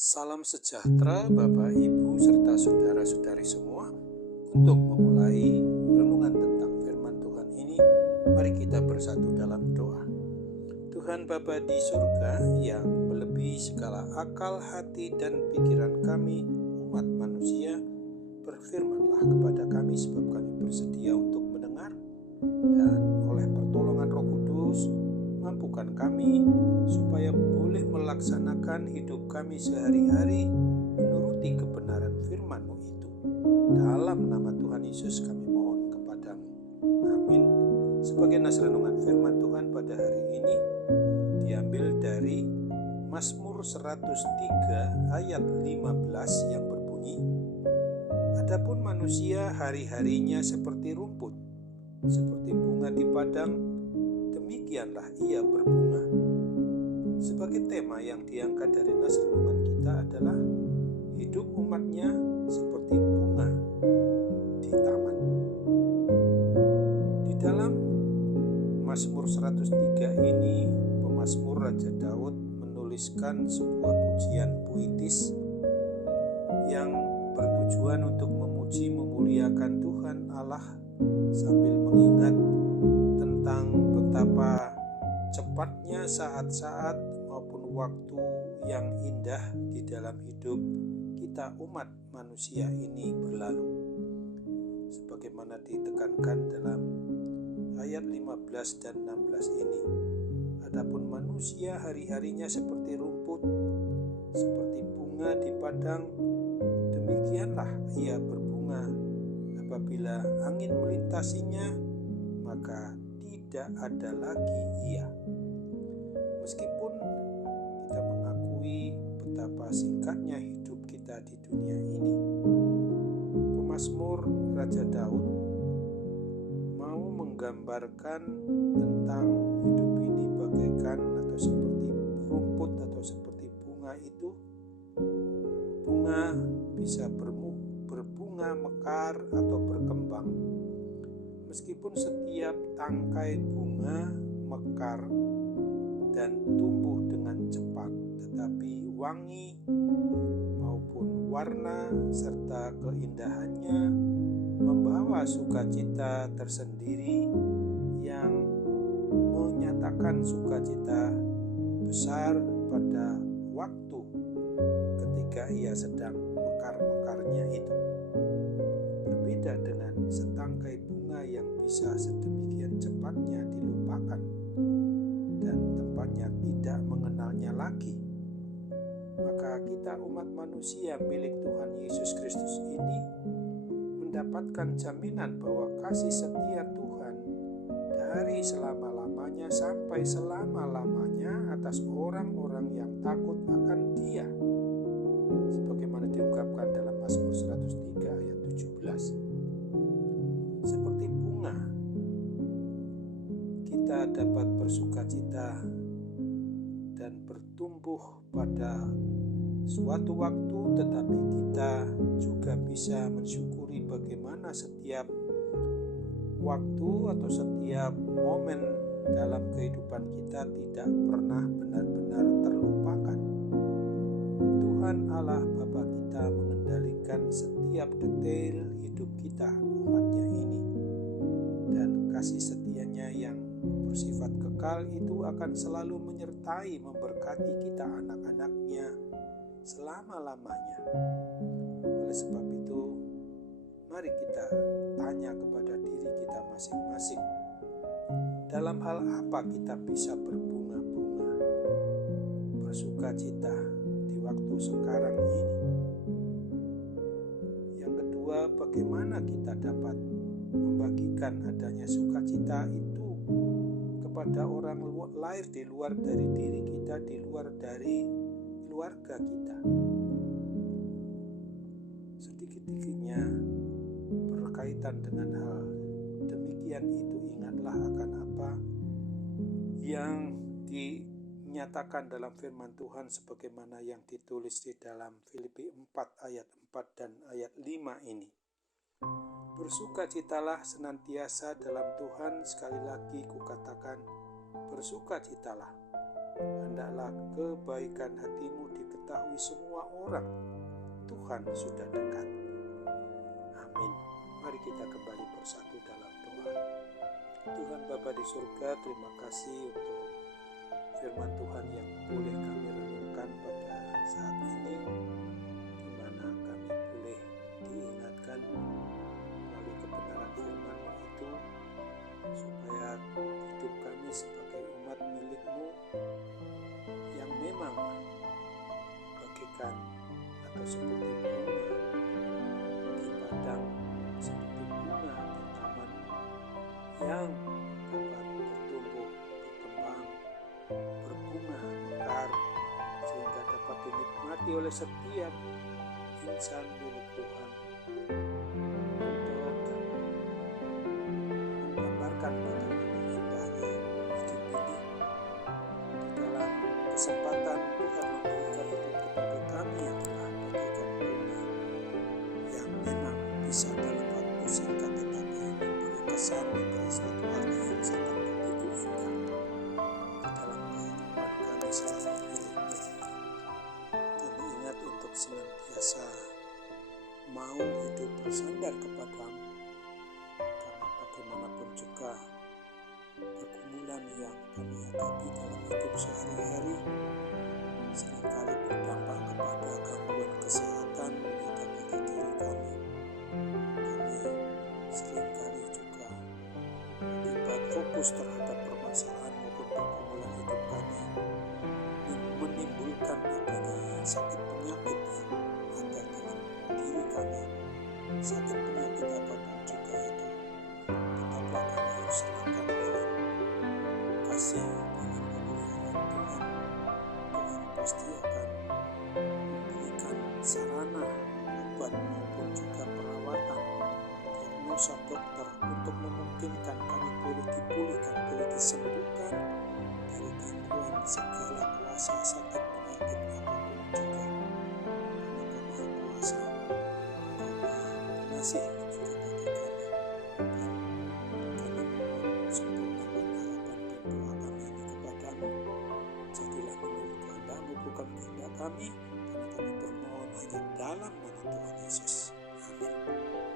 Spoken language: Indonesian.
Salam sejahtera Bapak, Ibu, serta saudara-saudari semua. Untuk memulai renungan tentang firman Tuhan ini, mari kita bersatu dalam doa. Tuhan Bapa di surga yang melebihi segala akal, hati, dan pikiran kami, umat manusia, berfirmanlah kepada kami sebab kami bersedia untuk mendengar, dan oleh pertolongan Roh Kudus, mampukan kami supaya boleh melaksanakan hidup kami sehari-hari menuruti kebenaran firman-Mu itu. Dalam nama Tuhan Yesus kami mohon kepadamu. Amin. Sebagai nas renungan firman Tuhan pada hari ini diambil dari Mazmur 103 ayat 15 yang berbunyi, "Adapun manusia hari-harinya seperti rumput, seperti bunga di padang, demikianlah ia berbunga." Sebagai tema yang diangkat dari nas renungan kita adalah hidup umatnya seperti bunga di taman. Di dalam Mazmur 103 ini, pemazmur Raja Daud menuliskan sebuah pujian puitis yang bertujuan untuk memuji memuliakan Tuhan Allah sambil mengingat tentang betapa cepatnya saat-saat maupun waktu yang indah di dalam hidup kita umat manusia ini berlalu. Sebagaimana ditekankan dalam ayat 15 dan 16 ini, "Adapun manusia hari-harinya seperti rumput, seperti bunga di padang, demikianlah ia berbunga. Apabila angin melintasinya, maka tidak ada lagi ia." Meskipun kita mengakui betapa singkatnya hidup kita di dunia ini, pemazmur Raja Daud mau menggambarkan tentang hidup ini bagaikan atau seperti rumput atau seperti bunga itu. Bunga bisa berbunga mekar atau berkembang. Meskipun setiap tangkai bunga mekar dan tumbuh dengan cepat, tetapi wangi maupun warna serta keindahannya membawa sukacita tersendiri yang menyatakan sukacita besar pada waktu ketika ia sedang mekar-mekarnya itu. Berbeda dengan setangkai bunga yang bisa sedemikian cepatnya dilupakan dan tempatnya tidak mengenalnya lagi, maka kita umat manusia milik Tuhan Yesus Kristus ini mendapatkan jaminan bahwa kasih setia Tuhan dari selama-lamanya sampai selama-lamanya atas orang-orang yang takut akan Dia, sebagaimana diungkapkan dalam Mazmur 103 ayat 17. Seperti bunga, kita dapat bersukacita dan bertumbuh pada suatu waktu, tetapi kita juga bisa mensyukuri bagaimana setiap waktu atau setiap momen dalam kehidupan kita tidak pernah benar-benar terlupakan. Tuhan Allah Bapa kita mengendalikan setiap detail hidup kita umatnya ini, dan kasih setianya yang bersifat kekal itu akan selalu menyertai memberkati kita anak-anaknya selama-lamanya. Oleh sebab itu, mari kita tanya kepada diri kita masing-masing, dalam hal apa kita bisa berbunga-bunga, bersukacita di waktu sekarang ini. Yang kedua, bagaimana kita dapat membagikan adanya sukacita itu kepada orang lain di luar dari diri kita, di luar dari keluarga kita. Sedikit-sedikitnya berkaitan dengan hal demikian itu, ingatlah akan apa yang dinyatakan dalam firman Tuhan sebagaimana yang ditulis di dalam Filipi 4 ayat 4 dan ayat 5 ini. "Bersukacitalah senantiasa dalam Tuhan, sekali lagi kukatakan bersukacitalah. hendaklah kebaikan hatimu diketahui semua orang. Tuhan sudah dekat. Amin. Mari kita kembali bersatu dalam doa. Tuhan Bapa di surga, terima kasih untuk firman Tuhan yang boleh kami renungkan pada saat ini, di mana kami boleh diingatkan melalui kebenaran firman-Mu itu, supaya hidup kami sebagai umat milik-Mu yang memang bagaikan atau seperti bunga di padang, seperti bunga di taman yang dapat bertumbuh, berkembang, berbunga, mekar, sehingga dapat dinikmati oleh setiap insan milik Tuhan, untuk menggambarkan bagaimana indahnya hidup ini. Di dalam kesempatan Tuhan memberikan hidup kepada kami yang telah bagaikan bunga yang memang bisa dalam waktu singkat tetapi memberi kesan, memberi suatu arti yang sangat begitu indah di dalam kehidupan kami selama milik-Mu. Kami ingat untuk senantiasa mau hidup bersandar kepada-Mu, karena bagaimanapun juga pergumulan yang kami hadapi dalam hidup sehari-hari seringkali berdampak kepada gangguan kesehatan yang ada pada diri kami. Kami seringkali juga akibat fokus terhadap permasalahan maupun pergumulan hidup kami menimbulkan adanya sakit penyakit yang ada dalam diri kami. Sakit penyakit apapun juga itu, tetaplah kami harus serahkan dalam kasih, dalam pemeliharaan Tuhan. Tuhan pasti akan memberikan sarana, obat maupun juga perawatan, diagnosa dokter untuk memungkinkan kami boleh dipulihkan, boleh disembuhkan dari gangguan segala kuasa sakit penyakit apapun juga. Karena Kami yang kuasa, Engkau Maha Pengasih juga bagi kami, dan kami mohon sempurnakan harapan dan doa kami ini kepada-Mu. Jadilah menurut kehendak-Mu, bukan kehendak kami, karena kami bermohon hanya dalam nama Tuhan Yesus. Amin.